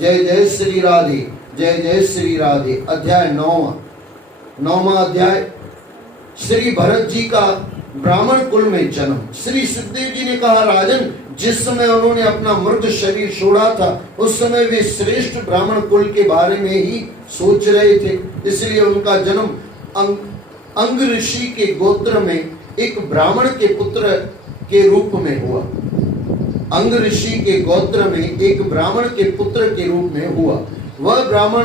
जय जय श्री राधे, जय जय श्री राधे। अध्याय 9वां अध्याय, श्री भरत जी का ब्राह्मण कुल में जन्म। श्री सुखदेव जी ने कहा, राजन, जिस समय उन्होंने अपना मृत शरीर छोड़ा था उस समय वे श्रेष्ठ ब्राह्मण कुल के बारे में ही सोच रहे थे, इसलिए उनका जन्म अंग ऋषि के गोत्र में एक ब्राह्मण के पुत्र के रूप में हुआ। अंग ऋषि के गोत्र में एक ब्राह्मण के पुत्र के रूप में हुआ। वह ब्राह्मण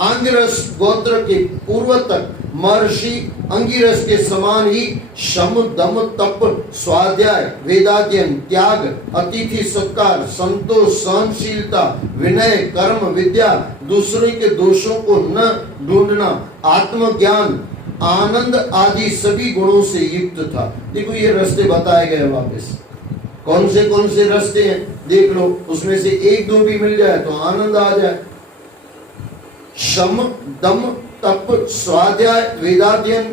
आंगिरस गोत्र के पूर्व तक महर्षि अंगिरस के समान ही शम दम तप स्वाध्याय वेदाध्ययन त्याग अतिथि सत्कार संतोष सहनशीलता विनय कर्म विद्या दूसरे के दोषों को न ढूंढना आत्मज्ञान आनंद आदि सभी गुणों से युक्त था। देखो ये रास्ते बताए गए वापस, कौन से रास्ते हैं देख लो, उसमें से एक दो भी मिल जाए तो आनंद आ जाए। शम दम तप स्वाध्याय वेदाध्ययन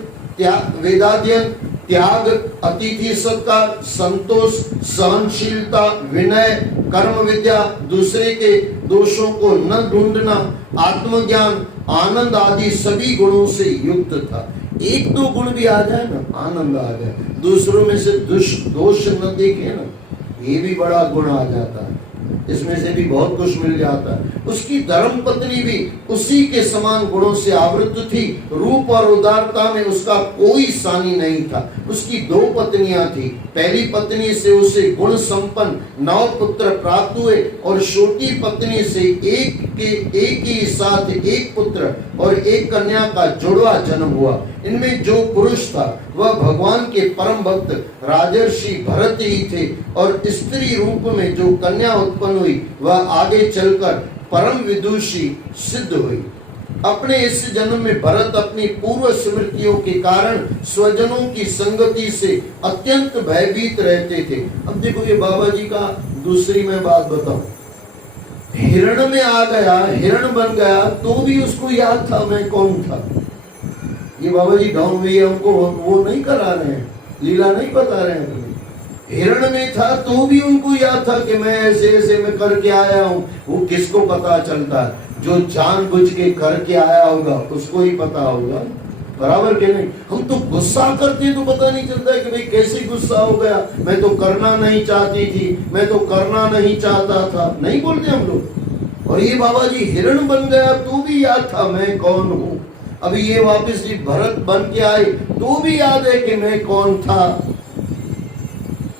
त्याग अतिथि सत्कार संतोष सहनशीलता विनय कर्म विद्या दूसरे के दोषों को न ढूंढना आत्मज्ञान आनंद आदि सभी गुणों से युक्त था। एक दो गुण भी आ जाए ना, आनंद आ जाए। दूसरों में से दोष न देखे ना, ये भी बड़ा गुण आ जाता है, इसमें से भी बहुत कुछ मिल जाता है। उसकी धर्म पत्नी भी उसी के समान गुणों से आवृत थी। रूप और उदारता में उसका कोई सानी नहीं था। उसकी 2 पत्नियां थी। पहली पत्नी से उसे गुण संपन्न 9 पुत्र प्राप्त हुए और छोटी पत्नी से एक ही साथ एक पुत्र और एक कन्या का जुड़वा जन्म हुआ। इनमें जो पुरुष था वह भगवान के परम भक्त राजर्षि भरत ही थे और स्त्री रूप में जो कन्या उत्पन्न हुई वह आगे चलकर परम विदुषी सिद्ध हुई। अपने इस जन्म में भरत अपनी पूर्व स्मृतियों के कारण स्वजनों की संगति से अत्यंत भयभीत रहते थे। अब देखो ये बाबा जी का दूसरी मैं बात बताऊं, हिरण में आ गया, हिरण बन गया तो भी उसको याद था मैं कौन था। ये बाबा जी गाँव में हमको वो नहीं करा रहे हैं, लीला नहीं बता रहे हैं। हिरण में था तो भी उनको याद था कि मैं ऐसे मैं करके आया हूँ। वो किसको पता चलता है, जो जानबूझ के करके आया होगा उसको ही पता होगा, बराबर के नहीं। हम तो गुस्सा करते हैं तो पता नहीं चलता है कि भाई कैसे गुस्सा हो गया, मैं तो करना नहीं चाहती थी, मैं तो करना नहीं चाहता था, नहीं बोलते हम लोग। और ये बाबा जी हिरण बन गया तो भी याद था मैं कौन हूँ। अभी ये वापस जी भरत बन के आए तो भी याद है कि मैं कौन था।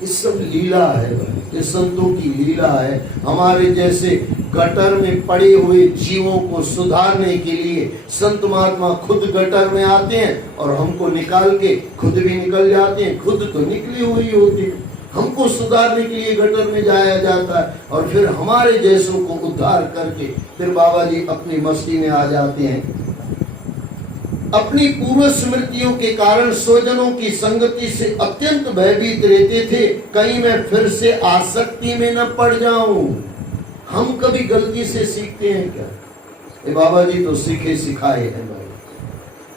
इस सब लीला है भाई, ये संतों की लीला है। हमारे जैसे गटर में पड़े हुए जीवों को सुधारने के लिए संत महात्मा खुद गटर में आते हैं और हमको निकाल के खुद भी निकल जाते हैं। खुद तो निकली हुई होती है, हमको सुधारने के लिए गटर में जाया जाता है और फिर हमारे जैसों को उद्धार करके फिर बाबा जी अपनी मस्ती में आ जाते हैं। अपनी पूर्व स्मृतियों के कारण स्वजनों की संगति से अत्यंत भयभीत रहते थे, कहीं मैं फिर से आसक्ति में न पड़ जाऊं। हम कभी गलती से सीखते हैं क्या? ये बाबा जी तो सीखे सिखाए हैं भाई।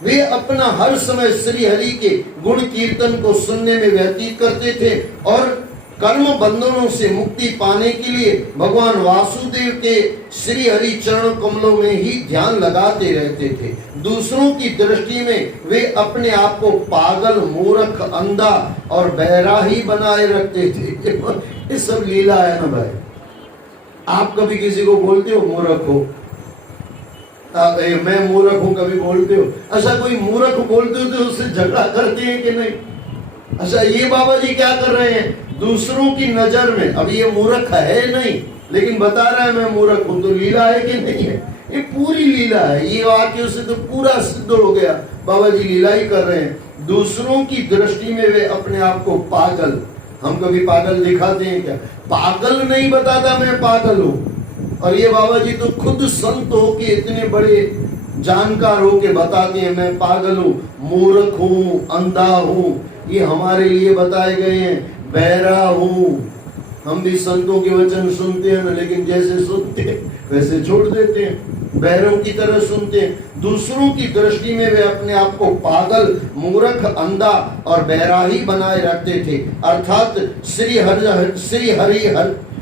वे अपना हर समय श्री हरि के गुण कीर्तन को सुनने में व्यतीत करते थे और कर्म बंधनों से मुक्ति पाने के लिए भगवान वासुदेव के श्री हरि चरण कमलों में ही ध्यान लगाते रहते थे। दूसरों की दृष्टि में वे अपने आप को पागल मूर्ख अंधा और बहरा ही बनाए रखते थे। ये सब लीला है ना भाई। आप कभी किसी को बोलते हो मूर्ख हो, मैं मूर्ख हूं, कभी बोलते हो? अच्छा कोई मूर्ख बोलते हो तो उससे झगड़ा करते हैं कि नहीं? अच्छा ये बाबा जी क्या कर रहे हैं, दूसरों की नजर में, अब ये मूर्ख है नहीं लेकिन बता रहा है मैं मूर्ख हूं, तो लीला है कि नहीं है? ये पूरी लीला है। ये वाक्य से तो पूरा सिद्ध हो गया, बाबा जी लीला ही कर रहे हैं। दूसरों की दृष्टि में वे अपने आप को पागल, हम कभी पागल दिखाते हैं क्या? पागल नहीं बताता मैं पागल हूं। और ये बाबा जी तो खुद संत हो के इतने बड़े जानकार हो के बताते हैं मैं पागल हूं, मूर्ख हूं, अंधा हूं। ये हमारे लिए बताए गए हैं। बहरा हूं, हम भी संतों के वचन सुनते हैं ना, लेकिन जैसे सुनते हैं वैसे छोड़ देते हैं, बहरों की तरह सुनते हैं। दूसरों की दृष्टि में वे अपने आप को पागल मूर्ख अंधा और बहरा ही बनाए रखते थे। अर्थात श्री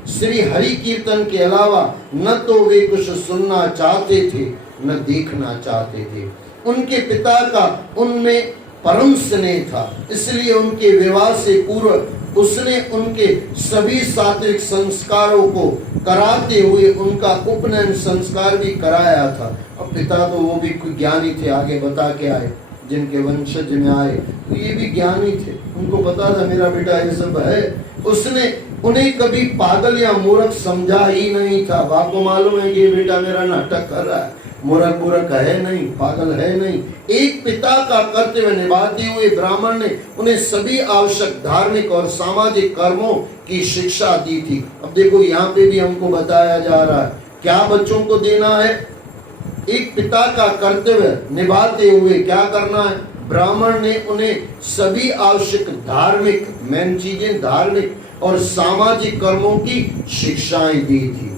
श्री हरि कीर्तन के अलावा न तो वे कुछ सुनना चाहते थे न देखना चाहते थे। उनके पिता का उनमें परम स्नेह था, इसलिए उनके विवाह से पूर्व उसने उनके सभी सात्विक संस्कारों को कराते हुए उनका उपनयन संस्कार भी कराया था। अब पिता तो वो भी ज्ञानी थे, आगे बता के आए, जिनके वंशज में आए तो ये भी ज्ञानी थे, उनको पता था मेरा बेटा ये सब है। उसने उन्हें कभी पागल या मूर्ख समझा ही नहीं था। बाप को मालूम है कि ये बेटा मेरा नाटक कर रहा है, मूर्ख है नहीं, पागल है नहीं। एक पिता का कर्तव्य निभाते हुए ब्राह्मण ने उन्हें सभी आवश्यक धार्मिक और सामाजिक कर्मों की शिक्षा दी थी। अब देखो यहाँ पे भी हमको बताया जा रहा है क्या बच्चों को देना है। एक पिता का कर्तव्य निभाते हुए क्या करना है, ब्राह्मण ने उन्हें सभी आवश्यक धार्मिक, मेन चीजें धार्मिक और सामाजिक कर्मों की शिक्षाएं दी थी।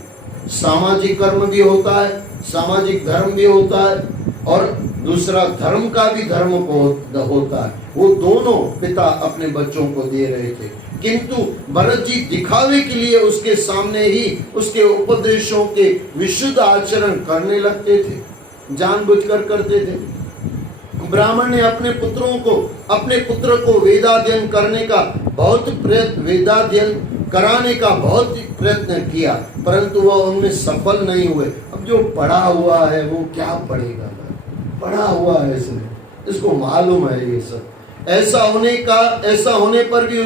सामाजिक कर्म भी होता है, सामाजिक धर्म भी होता है और दूसरा धर्म का भी धर्म को होता है। वो दोनों पिता अपने बच्चों को दे रहे थे, किंतु भरत जी दिखावे के लिए उसके सामने ही उसके उपदेशों के विशुद्ध आचरण करने लगते थे, जानबूझकर करते थे। ब्राह्मण ने अपने पुत्र को वेदाध्ययन करने का बहुत प्रयत्न, वेदाध्ययन कराने का बहुत प्रयत्न किया, परंतु वह उनमें सफल नहीं हुए। अब जो पढ़ा हुआ है वो क्या पढ़ेगा, पढ़ा हुआ है इसको मालूम है ये सब। ऐसा होने पर भी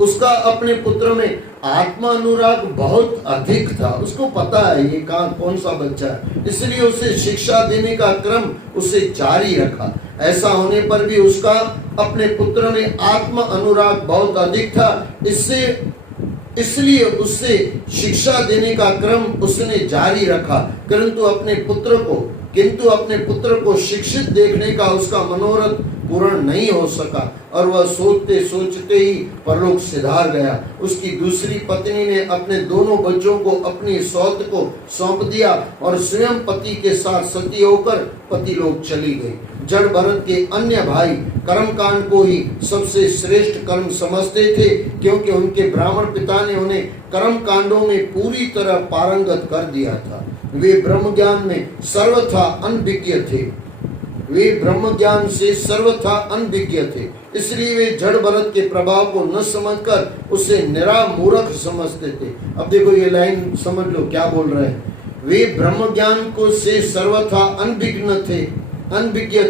उसका अपने पुत्र में आत्मानुराग बहुत अधिक था। उसको पता है ये कौन सा बच्चा है, इसलिए उसे शिक्षा देने का क्रम उसे जारी रखा। ऐसा होने पर भी उसका अपने पुत्र में आत्मा अनुराग बहुत अधिक था, इसलिए उससे शिक्षा देने का क्रम उसने जारी रखा, किंतु अपने पुत्र को शिक्षित देखने का उसका मनोरथ पूर्ण नहीं हो सका और वह सोचते सोचते ही परलोक सिधार गया। उसकी दूसरी पत्नी ने अपने दोनों बच्चों को अपनी सौत को सौंप दिया और स्वयं पति के साथ सती होकर पतिलोक चली गई। जड़ भरत के अन्य भाई कर्मकांड को ही सबसे श्रेष्ठ कर्म समझते थे, क्योंकि उनके ब्राह्मण पिता ने उन्हें कर्म कांडों में पूरी तरह पारंगत कर दिया था। वे ब्रह्म ज्ञान में सर्वथा अनभिज्ञ थे, वे ब्रह्म ज्ञान से सर्वथा अनभिज्ञ थे, इसलिए वे जड़ भरत के प्रभाव को न समझकर उसे निरा मूर्ख समझते थे। अब देखो ये लाइन समझ लो क्या बोल रहे हैं। वे ब्रह्म ज्ञान को से सर्वथा अनभिज्ञ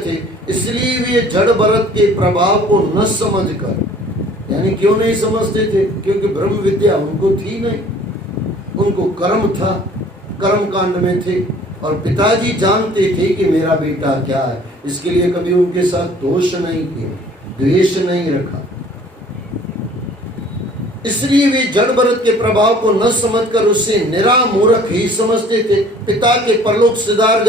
थे, इसलिए वे जड़ भरत के प्रभाव को न समझकर, यानी क्यों नहीं समझते थे, क्योंकि ब्रह्म विद्या उनको थी नहीं, उनको कर्म था, कर्म कांड में थे और पिताजी जानते थे कि मेरा बेटा क्या है, इसके लिए कभी उनके साथ दोष नहीं किया, द्वेष नहीं रखा। इसलिए वे जड़ भरत के प्रभाव को न समझकर उसे निरा मूर्ख ही समझते थे। पिता के परलोक सिधार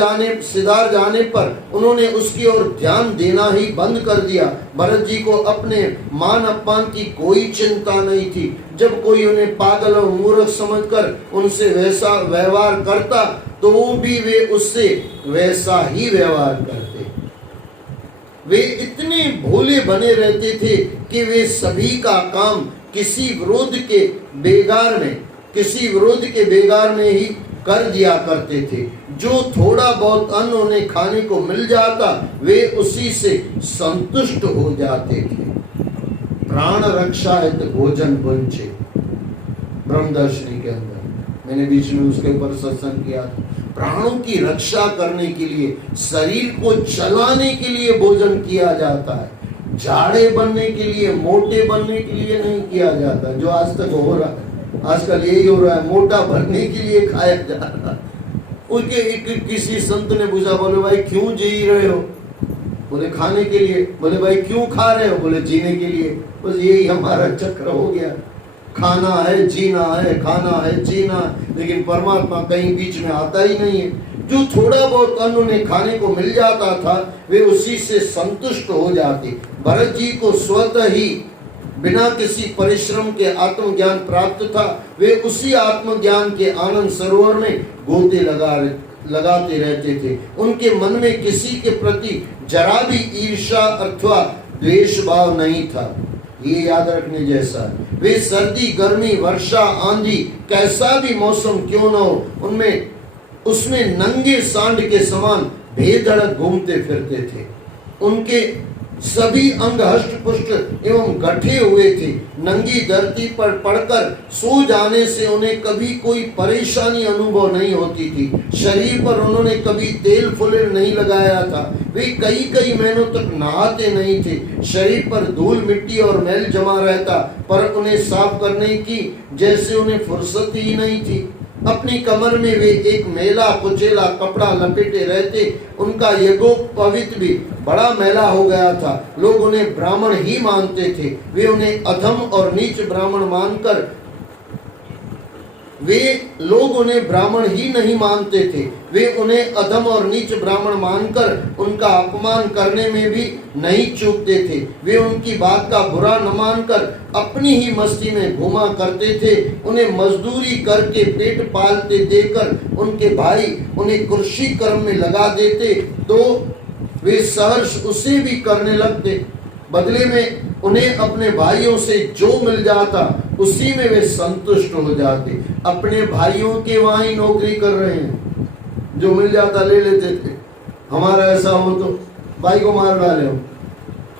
जाने पर उन्होंने उसकी ओर ध्यान देना ही बंद कर दिया। भरत जी को अपने मान अपमान की कोई चिंता नहीं थी। जब कोई उन्हें पागल और मूर्ख समझकर उनसे वैसा व्यवहार करता तो वो भी वे उससे वैसा ही व्यवहार करते। वे इतने भोले बने रहते थे कि वे सभी का काम किसी विरोध के बेगार में ही कर दिया करते थे। जो थोड़ा बहुत अन्न उन्हें खाने को मिल जाता वे उसी से संतुष्ट हो जाते थे। प्राण रक्षा हित भोजन वंचे, ब्रह्मदर्शनी के अंदर मैंने बीच में उसके ऊपर सत्संग किया था। प्राणों की रक्षा करने के लिए, शरीर को चलाने के लिए भोजन किया जाता है, झाड़े बनने के लिए, मोटे बनने के लिए नहीं किया जाता, जो आज तक हो रहा है। आजकल यही हो रहा है, मोटा बनने के लिए खाया जा रहा है। उनके किसी संत ने पूछा, बोले भाई क्यों जी रहे हो? बोले खाने के लिए। बोले भाई क्यों खा रहे हो? बोले जीने के लिए। बस यही हमारा चक्र हो गया, खाना है जीना है, खाना है जीना, लेकिन परमात्मा कहीं बीच में आता ही नहीं है। जो थोड़ा बहुत अन्न उन्हें खाने को मिल जाता था वे उसी से संतुष्ट हो जाते। भरत जी को स्वतः ही बिना किसी परिश्रम के आत्मज्ञान प्राप्त था। वे उसी आत्मज्ञान के आनंद सरोवर में गोते लगाते रहते थे। उनके मन में किसी के प्रति जरा भी ईर्ष्या अथवा द्वेष भाव नहीं था। ये याद रखने जैसा है। वे सर्दी गर्मी वर्षा आंधी कैसा भी मौसम क्यों न हो, उनमें उसमें नंगे सांड के समान बेधड़क घूमते फिरते थे। उनके सभी अंग हष्ट पुष्ट एवं गठे हुए थे। नंगी धरती पर पड़कर सो जाने से उन्हें कभी कोई परेशानी अनुभव नहीं होती थी। शरीर पर उन्होंने कभी तेल फुलेर नहीं लगाया था। वे कई कई महीनों तक नहाते नहीं थे। शरीर पर धूल मिट्टी और मैल जमा रहता, पर उन्हें साफ करने की जैसे उन्हें फुर्सत ही नहीं थी। अपनी कमर में वे एक मेला कुचेला कपड़ा लपेटे रहते। उनका यज्ञोपवीत भी बड़ा मैला हो गया था। लोग उन्हें ब्राह्मण ही मानते थे। वे उन्हें अधम और नीच ब्राह्मण मानकर वे लोग उन्हें ब्राह्मण ही नहीं मानते थे। वे उन्हें अधम और नीच ब्राह्मण मानकर उनका अपमान करने में भी नहीं चूकते थे। वे उनकी बात का बुरा न मानकर अपनी ही मस्ती में घुमा करते थे। उन्हें मजदूरी करके पेट पालते देखकर उनके भाई उन्हें कृषि कर्म में लगा देते तो वे सहर्ष उसे भी करने लगते। बदले में उन्हें अपने भाइयों से जो मिल जाता उसी में वे संतुष्ट हो जाते। अपने भाइयों के वहां ही नौकरी कर रहे हैं, जो मिल जाता ले लेते थे। हमारा ऐसा हो तो भाई को मार डाले हो।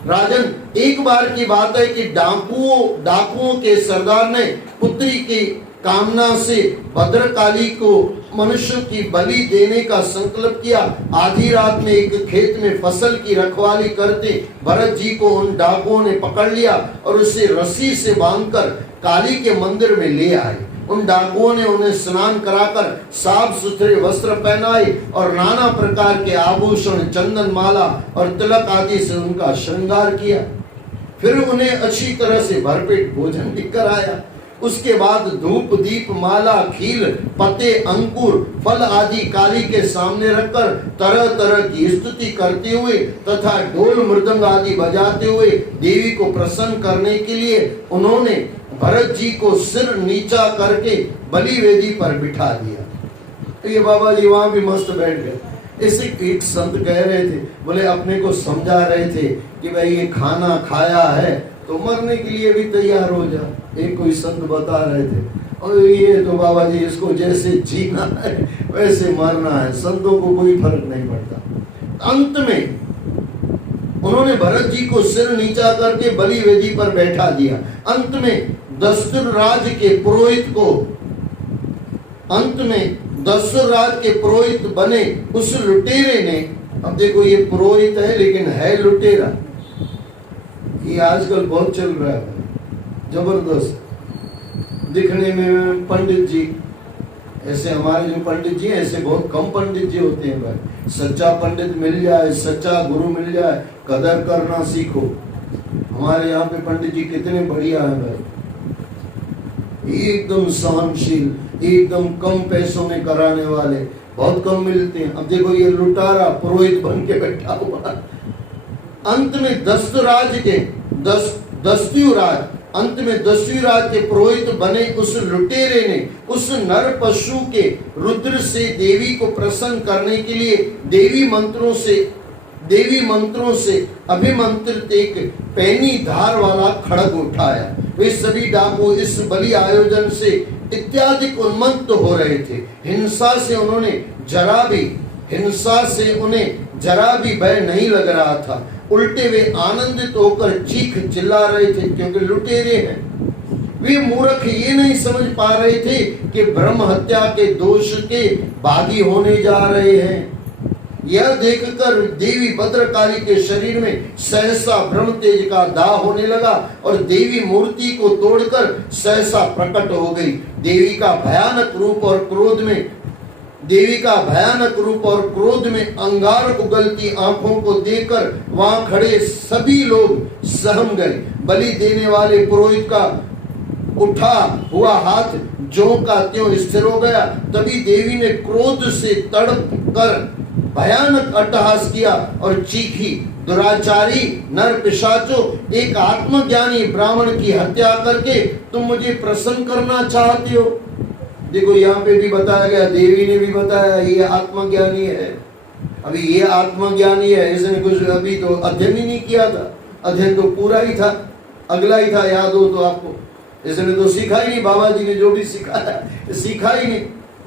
राजन, एक बार की बात है कि डाकुओं के सरदार ने पुत्री की कामना से भद्रकाली को मनुष्य की बलि देने का संकल्प किया। आधी रात में एक खेत में फसल की रखवाली करते भरत जी को उन डाकुओं ने पकड़ लिया और उसे रस्सी से बांधकर काली के मंदिर में ले आए। उन डाकुओं ने उन्हें स्नान कराकर साफ सुथरे वस्त्र पहनाए और नाना प्रकार के आभूषण, चंदन माला और तिलक आदि से उनका श्रृंगार किया। फिर उन्हें अच्छी तरह से भरपेट भोजन भी कराया। उसके बाद धूप दीप माला खील पत्ते अंकुर फल आदि काली के सामने रखकर तरह तरह की स्तुति करते हुए तथा ढोल मृदंग आदि बजाते हुए देवी को प्रसन्न करने के लिए उन्होंने भरत जी को सिर नीचा करके बलि वेदी पर बिठा दिया। तो ये बाबा जी वहां भी मस्त बैठ गए। ऐसे एक संत कह रहे थे, बोले अपने को समझा रहे थे कि भाई ये खाना खाया है तो मरने के लिए भी तैयार हो जा। एक कोई संत बता रहे थे, और ये तो बाबा जी इसको जैसे जीना है वैसे मरना है, संतों को कोई फर्क नहीं पड़ता। अंत में उन्होंने भरत जी को सिर नीचा करके बलि वेदी पर बैठा दिया। अंत में दस्तुरराज के पुरोहित बने उस लुटेरे ने, अब देखो ये पुरोहित है लेकिन है लुटेरा, ये आजकल बहुत चल रहा है, जबरदस्त दिखने में। पंडित जी ऐसे, हमारे जो पंडित जी हैं ऐसे बहुत कम पंडित जी होते हैं भाई। सच्चा पंडित मिल जाए, सच्चा गुरु मिल जाए, कदर करना सीखो। हमारे यहाँ पे पंडित जी कितने बढ़िया है भाई, एकदम सहनशील, एकदम कम पैसों में कराने वाले, बहुत कम मिलते हैं। अब देखो ये लुटारा पुरोहित बन के बैठा हुआ। अंत में दस्युराज के पुरोहित बने उस लुटेरे ने उस नर पशु के रुद्र से देवी को प्रसन्न करने के लिए देवी मंत्रों से अभिमंत्रित एक पैनी धार वाला खड़ग उठाया। वे सभी डाकू इस बलि आयोजन से इत्यादि उन्मत्त हो रहे थे। हिंसा से उन्हें जरा भी भय नहीं लग रहा था। उल्टे वे आनंदित होकर चीख चिल्ला रहे थे, क्योंकि लुटेरे हैं। वे मूर्ख ये नहीं समझ पा रहे थे कि ब्रह्म हत्या के दोष के बागी होने जा रहे हैं। यह देखकर देवी भद्रकाली के शरीर में सहसा ब्रह्म तेज का दाह होने लगा और देवी मूर्ति को तोड़कर सहसा प्रकट हो गई। देवी का भयानक रूप और क्रोध में अंगार उगलती आंखों को देखकर वहां खड़े सभी लोग सहम गए। बलि देने वाले पुरोहित का उठा हुआ हाथ ज्यों का त्यों स्थिर हो गया। तभी देवी ने क्रोध से तड़प कर भयानक अट्टहास किया और चीखी, दुराचारी नर पिशाचो, एक आत्मज्ञानी ब्राह्मण की हत्या करके तुम मुझे प्रसन्न करना चाहते हो। देखो यहाँ पे भी बताया गया, देवी ने भी बताया ये आत्मज्ञानी है। अभी ये आत्मज्ञानी है, इसने कुछ अभी तो अध्ययन ही नहीं किया था। अध्ययन तो पूरा ही था, अगला ही था, याद हो तो आपको। इसने तो सीखा ही नहीं, बाबा जी ने जो भी सिखाया सीखा ही नहीं,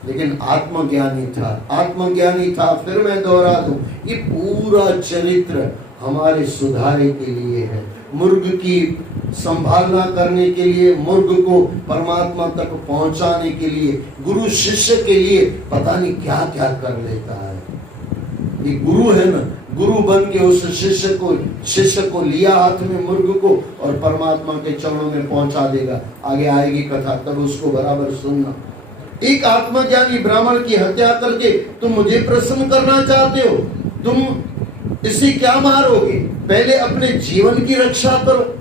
लेकिन आत्मज्ञानी था, आत्मज्ञानी था। फिर मैं दोहरा दूं, ये पूरा चरित्र हमारे सुधारे के लिए है, मुर्ग की संभालना करने के लिए, मुर्ग को परमात्मा तक पहुंचाने के लिए, गुरु शिष्य के लिए पता नहीं क्या क्या कर लेता है। ये गुरु है ना, गुरु बन के उस शिष्य को लिया हाथ में मुर्ग को और परमात्मा के चरणों में पहुंचा देगा। आगे आएगी कथा, तब उसको बराबर सुनना। एक आत्मज्ञानी ब्राह्मण की हत्या करके तुम मुझे प्रसन्न करना चाहते हो, तुम इसे क्या मारोगे, पहले अपने जीवन की रक्षा करो।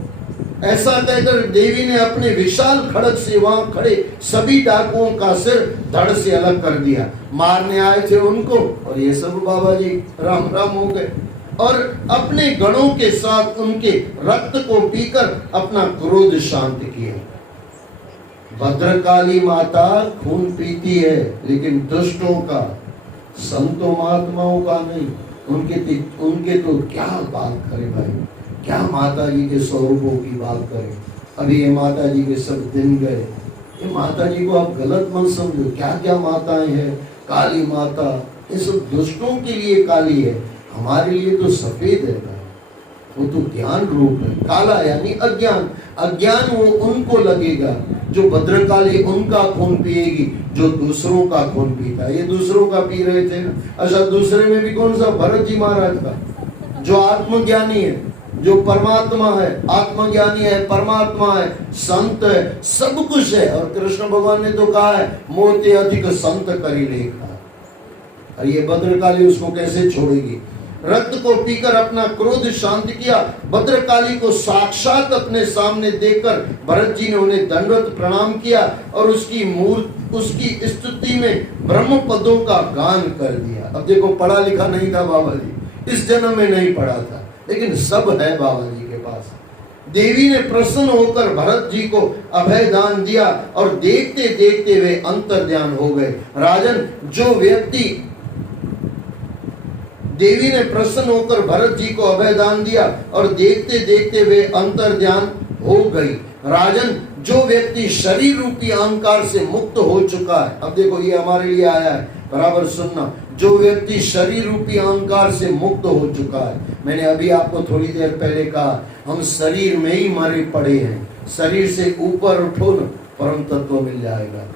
ऐसा कहकर देवी ने अपने विशाल खड़ग से वहां खड़े सभी डाकुओं का सिर धड़ से अलग कर दिया। मारने आए थे उनको और ये सब बाबा जी राम राम हो गए, और अपने गणों के साथ उनके रक्त को पीकर अपना क्रोध शांत किया। भद्रकाली माता खून पीती है, लेकिन दुष्टों का, संतों महात्माओं का नहीं। उनके तो क्या बात करे भाई, क्या माता जी के स्वरूपों की बात करें। अभी ये माता जी के सब दिन गए, ये माता जी को आप गलत मत समझो, क्या क्या माताएं हैं, काली माता, ये सब दुष्टों के लिए काली है, हमारे लिए तो सफेद है, वो तो ज्ञान रूप है। काला यानी अज्ञान, अज्ञान वो उनको लगेगा जो भद्रकाली उनका खून पिएगी, जो दूसरों का खून पीता है। ये दूसरों का पी रहे थे ना, अच्छा दूसरे में भी कौन सा, भरत जी महाराज का, जो आत्मज्ञानी है, जो परमात्मा है, आत्मज्ञानी है, परमात्मा है, संत है, सब कुछ है। और कृष्ण भगवान ने तो कहा है, मोते अधिक संत करी लेखा। और ये भद्रकाली उसको कैसे छोड़ेगी। रक्त को पीकर अपना क्रोध शांत किया। भद्रकाली को साक्षात अपने सामने देखकर भरत जी ने उन्हें दंडवत प्रणाम किया और उसकी स्तुति में ब्रह्म पदों का गान कर दिया। अब देखो, पढ़ा लिखा नहीं था बाबा जी, इस जन्म में नहीं पढ़ा था, लेकिन सब है बाबा जी के पास। देवी ने प्रसन्न होकर भरत जी को अभय दान दिया और देखते देखते वे अंतर्ध्यान हो गए। राजन, जो व्यक्ति, देवी ने प्रसन्न होकर भरत जी को अभय दान दिया और देखते देखते वे अंतर्ध्यान हो गई। राजन, जो व्यक्ति शरीर रूपी अहंकार से मुक्त हो चुका है, अब देखो ये हमारे लिए आया है, बराबर सुनना। जो व्यक्ति शरीर रूपी अहंकार से मुक्त हो चुका है, मैंने अभी आपको थोड़ी देर पहले कहा, हम शरीर में ही मरे पड़े हैं, शरीर से ऊपर उठो न, परम तत्व मिल जाएगा।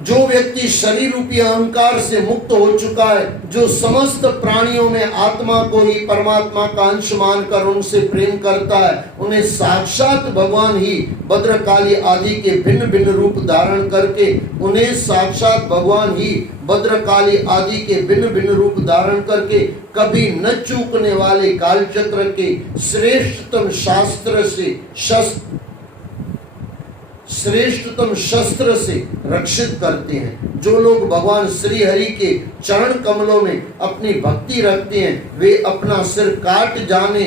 जो व्यक्ति शरीर रूपी अहंकार से मुक्त हो चुका है, जो समस्त प्राणियों में आत्मा को ही परमात्मा का अंश मानकर उनसे प्रेम करता है, उन्हें साक्षात भगवान ही भद्रकाली आदि के भिन्न भिन्न रूप धारण करके, उन्हें साक्षात भगवान ही भद्रकाली आदि के भिन्न भिन्न रूप धारण करके कभी न चूकने वाले कालचक्र के श्रेष्ठतम शस्त्र से रक्षित करते हैं। जो लोग भगवान श्री हरि के चरण कमलों में अपनी भक्ति रखते हैं, वे अपना सिर काट जाने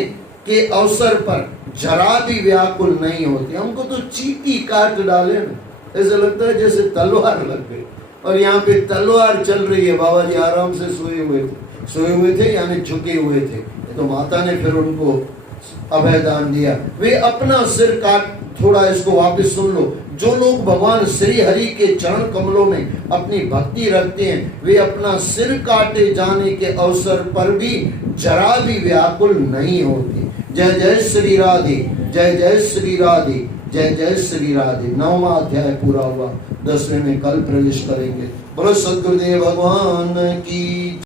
के अवसर पर जरा भी व्याकुल नहीं होते। हमको तो चींटी काट डाले ना, ऐसा लगता है जैसे तलवार लग गई, और यहाँ पे तलवार चल रही है। बाबा जी आराम से सोए हुए थे यानी झुके हुए थे, तो माता ने फिर उनको अभय दान दिया। वे अपना सिर काट, थोड़ा इसको वापस सुन लो, जो लोग भगवान श्री हरि के चरण कमलों में अपनी भक्ति रखते हैं, वे अपना सिर काटे जाने के अवसर पर भी जरा भी व्याकुल नहीं होते। जय जय श्री राधे, जय जय श्री राधे, जय जय श्री राधे। 9वां अध्याय पूरा हुआ, 10वें में कल प्रवेश करेंगे। बोलो सद्गुरुदेव भगवान की।